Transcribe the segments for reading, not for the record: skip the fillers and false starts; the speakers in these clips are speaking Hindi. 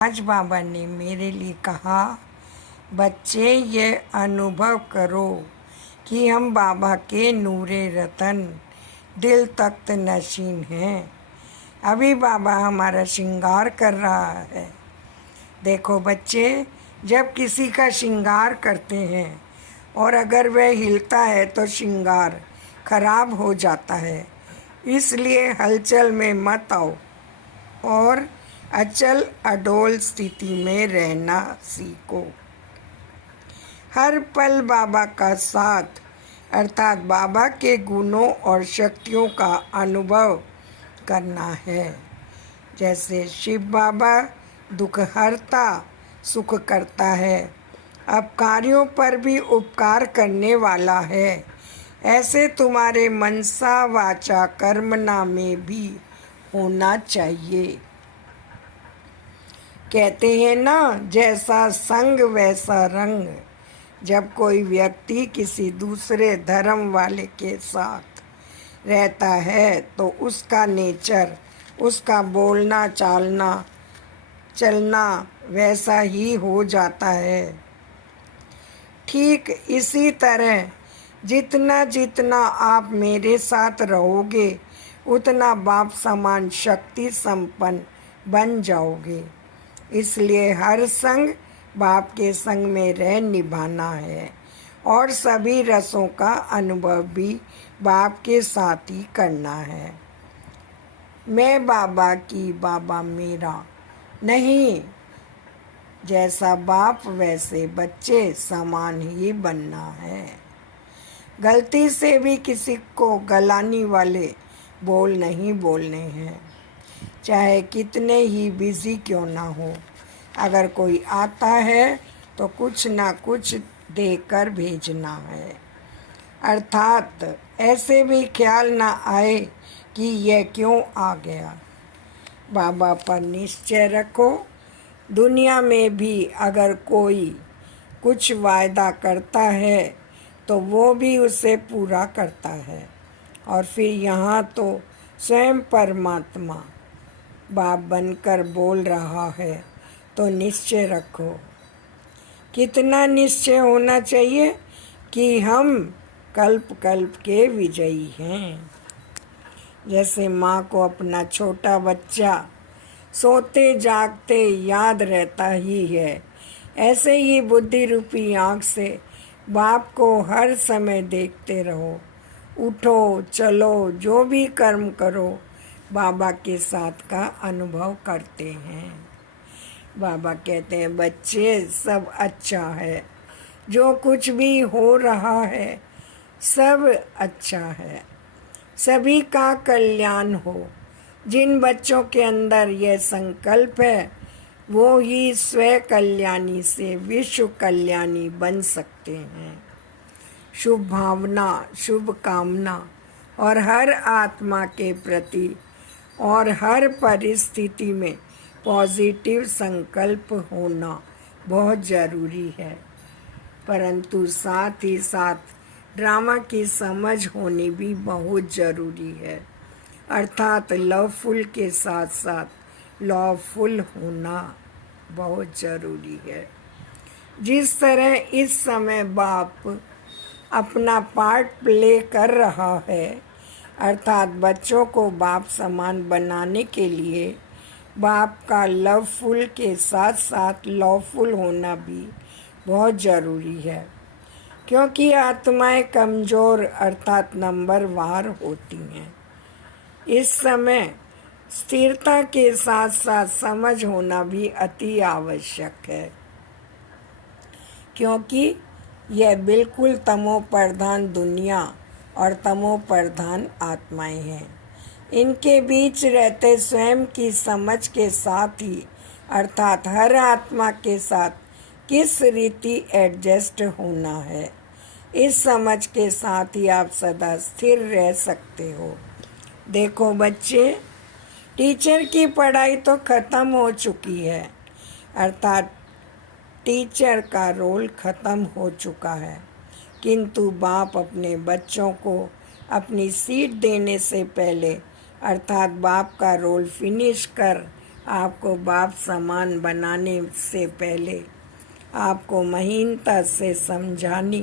आज बाबा ने मेरे लिए कहा, बच्चे ये अनुभव करो कि हम बाबा के नूरे रतन दिल तख्त नशीन हैं। अभी बाबा हमारा श्रृंगार कर रहा है। देखो बच्चे, जब किसी का श्रृंगार करते हैं और अगर वह हिलता है तो श्रृंगार खराब हो जाता है। इसलिए हलचल में मत आओ और अचल अडोल स्थिति में रहना सीखो। हर पल बाबा का साथ अर्थात बाबा के गुणों और शक्तियों का अनुभव करना है। जैसे शिव बाबा दुख हरता सुख करता है, अब कार्यों पर भी उपकार करने वाला है। ऐसे तुम्हारे मनसा वाचा कर्मना में भी होना चाहिए। कहते हैं ना, जैसा संग वैसा रंग। जब कोई व्यक्ति किसी दूसरे धर्म वाले के साथ रहता है तो उसका नेचर, उसका बोलना चालना चलना वैसा ही हो जाता है। ठीक इसी तरह जितना जितना आप मेरे साथ रहोगे उतना बाप समान शक्ति संपन्न बन जाओगे। इसलिए हर संग बाप के संग में रह निभाना है और सभी रसों का अनुभव भी बाप के साथ ही करना है। मैं बाबा की, बाबा मेरा नहीं। जैसा बाप वैसे बच्चे समान ही बनना है। गलती से भी किसी को गलाने वाले बोल नहीं बोलने हैं, चाहे कितने ही बिजी क्यों ना हो। अगर कोई आता है तो कुछ ना कुछ देकर भेजना है, अर्थात ऐसे भी ख्याल ना आए कि यह क्यों आ गया। बाबा पर निश्चय रखो। दुनिया में भी अगर कोई कुछ वायदा करता है तो वो भी उसे पूरा करता है। और फिर यहाँ तो स्वयं परमात्मा बाप बनकर बोल रहा है, तो निश्चय रखो। कितना निश्चय होना चाहिए कि हम कल्प कल्प के विजयी हैं। जैसे माँ को अपना छोटा बच्चा सोते जागते याद रहता ही है, ऐसे ही बुद्धि रूपी आँख से बाप को हर समय देखते रहो। उठो चलो, जो भी कर्म करो, बाबा के साथ का अनुभव करते हैं। बाबा कहते हैं, बच्चे सब अच्छा है, जो कुछ भी हो रहा है सब अच्छा है, सभी का कल्याण हो। जिन बच्चों के अंदर यह संकल्प है वो ही स्व कल्याणी से विश्व कल्याणी बन सकते हैं। शुभ भावना, शुभ कामना और हर आत्मा के प्रति और हर परिस्थिति में पॉजिटिव संकल्प होना बहुत ज़रूरी है, परंतु साथ ही साथ ड्रामा की समझ होनी भी बहुत ज़रूरी है। अर्थात लवफुल के साथ साथ लॉफुल होना बहुत ज़रूरी है। जिस तरह इस समय बाप अपना पार्ट प्ले कर रहा है, अर्थात बच्चों को बाप समान बनाने के लिए बाप का लवफुल के साथ साथ लॉफुल होना भी बहुत ज़रूरी है, क्योंकि आत्माएं कमज़ोर अर्थात नंबरवार होती हैं। इस समय स्थिरता के साथ साथ समझ होना भी अति आवश्यक है, क्योंकि यह बिल्कुल तमो प्रधान दुनिया और तमो प्रधान आत्माएं हैं। इनके बीच रहते स्वयं की समझ के साथ ही अर्थात हर आत्मा के साथ किस रीति एडजस्ट होना है, इस समझ के साथ ही आप सदा स्थिर रह सकते हो। देखो बच्चे, टीचर की पढ़ाई तो ख़त्म हो चुकी है, अर्थात टीचर का रोल ख़त्म हो चुका है, किंतु बाप अपने बच्चों को अपनी सीट देने से पहले अर्थात बाप का रोल फिनिश कर आपको बाप समान बनाने से पहले आपको महीनता से समझानी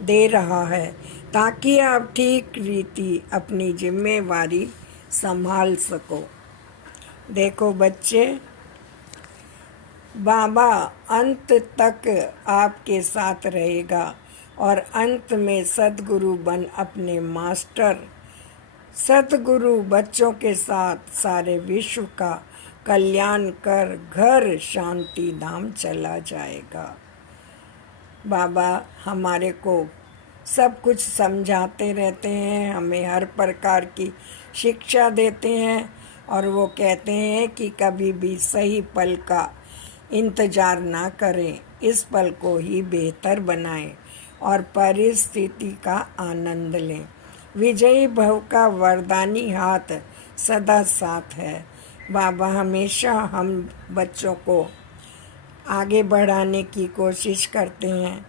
दे रहा है, ताकि आप ठीक रीति अपनी जिम्मेवारी संभाल सको। देखो बच्चे, बाबा अंत तक आपके साथ रहेगा और अंत में सद्गुरु बन अपने मास्टर सतगुरु बच्चों के साथ सारे विश्व का कल्याण कर घर शांति धाम चला जाएगा। बाबा हमारे को सब कुछ समझाते रहते हैं, हमें हर प्रकार की शिक्षा देते हैं और वो कहते हैं कि कभी भी सही पल का इंतज़ार ना करें, इस पल को ही बेहतर बनाएं और परिस्थिति का आनंद लें। विजयी भव का वरदानी हाथ सदा साथ है। बाबा हमेशा हम बच्चों को आगे बढ़ाने की कोशिश करते हैं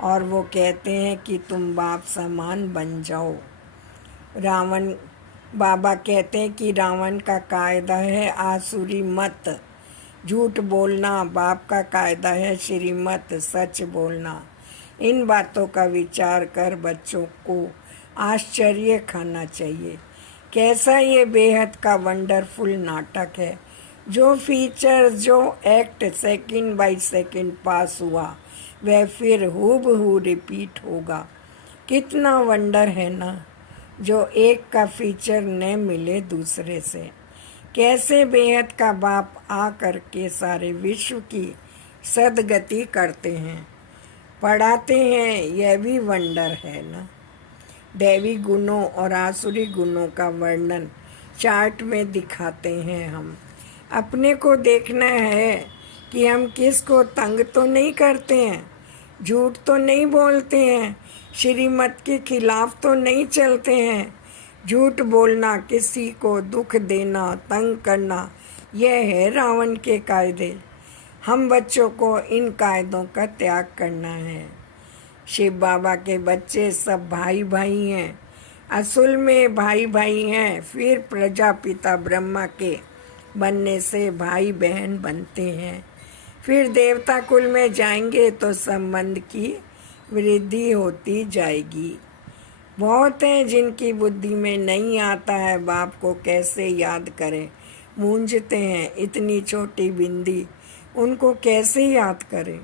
और वो कहते हैं कि तुम बाप समान बन जाओ। रावण, बाबा कहते हैं कि रावण का कायदा है आसुरी मत, झूठ बोलना। बाप का कायदा है श्रीमत, सच बोलना। इन बातों का विचार कर बच्चों को आश्चर्य खाना चाहिए। कैसा ये बेहद का वंडरफुल नाटक है। जो फीचर, जो एक्ट सेकंड बाय सेकंड पास हुआ, वह फिर हूबहू रिपीट होगा। कितना वंडर है ना, जो एक का फीचर न मिले दूसरे से। कैसे बेहद का बाप आ करके सारे विश्व की सदगति करते हैं, पढ़ाते हैं, यह भी वंडर है ना। दैवी गुणों और आसुरी गुणों का वर्णन चार्ट में दिखाते हैं। हम अपने को देखना है कि हम किसको तंग तो नहीं करते हैं, झूठ तो नहीं बोलते हैं, श्रीमत के खिलाफ तो नहीं चलते हैं। झूठ बोलना, किसी को दुख देना, तंग करना, यह है रावण के कायदे। हम बच्चों को इन कायदों का त्याग करना है। शिव बाबा के बच्चे सब भाई भाई हैं, असल में भाई भाई हैं, फिर प्रजापिता ब्रह्मा के बनने से भाई बहन बनते हैं। फिर देवता कुल में जाएंगे तो संबंध की वृद्धि होती जाएगी। बहुत हैं जिनकी बुद्धि में नहीं आता है बाप को कैसे याद करें, मूंझते हैं। इतनी छोटी बिंदी, उनको कैसे याद करें।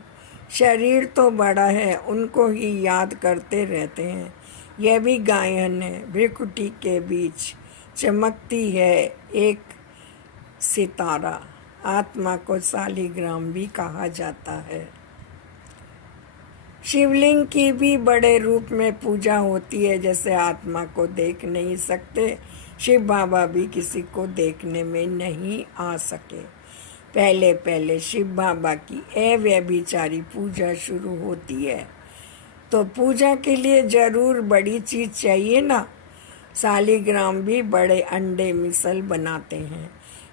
शरीर तो बड़ा है, उनको ही याद करते रहते हैं। यह भी गायन है। भ्रिकुटी के बीच चमकती है एक सितारा। आत्मा को शालिग्राम भी कहा जाता है। शिवलिंग की भी बड़े रूप में पूजा होती है। जैसे आत्मा को देख नहीं सकते, शिव बाबा भी किसी को देखने में नहीं आ सके। पहले पहले शिव बाबा की अव्यभिचारी पूजा शुरू होती है, तो पूजा के लिए जरूर बड़ी चीज़ चाहिए ना। शालिग्राम भी बड़े अंडे मिसल बनाते हैं।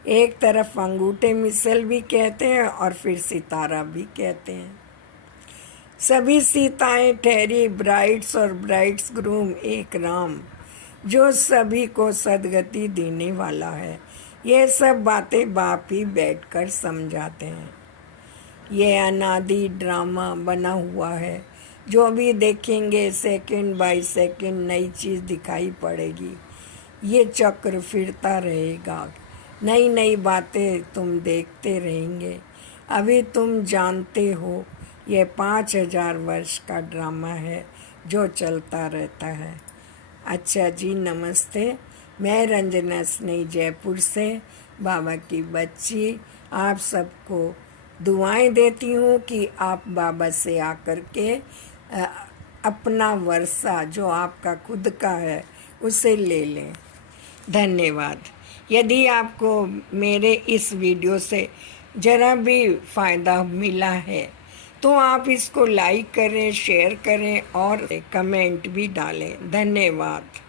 एक तरफ अंगूठे मिसल भी कहते हैं और फिर सितारा भी कहते हैं। सभी सीताएं ठहरी ब्राइड्स और ब्राइड्स ग्रूम एक राम, जो सभी को सदगति देने वाला है। ये सब बातें बाप ही बैठकर समझाते हैं। ये अनादि ड्रामा बना हुआ है। जो भी देखेंगे सेकंड बाय सेकंड नई चीज़ दिखाई पड़ेगी। ये चक्र फिरता रहेगा, नई नई बातें तुम देखते रहेंगे। अभी तुम जानते हो ये 5000 वर्ष का ड्रामा है जो चलता रहता है। अच्छा जी, नमस्ते। मैं रंजना स्नेही जयपुर से, बाबा की बच्ची, आप सबको दुआएं देती हूँ कि आप बाबा से आकर के अपना वर्षा जो आपका खुद का है उसे ले लें। धन्यवाद। यदि आपको मेरे इस वीडियो से ज़रा भी फ़ायदा मिला है तो आप इसको लाइक करें, शेयर करें और कमेंट भी डालें। धन्यवाद।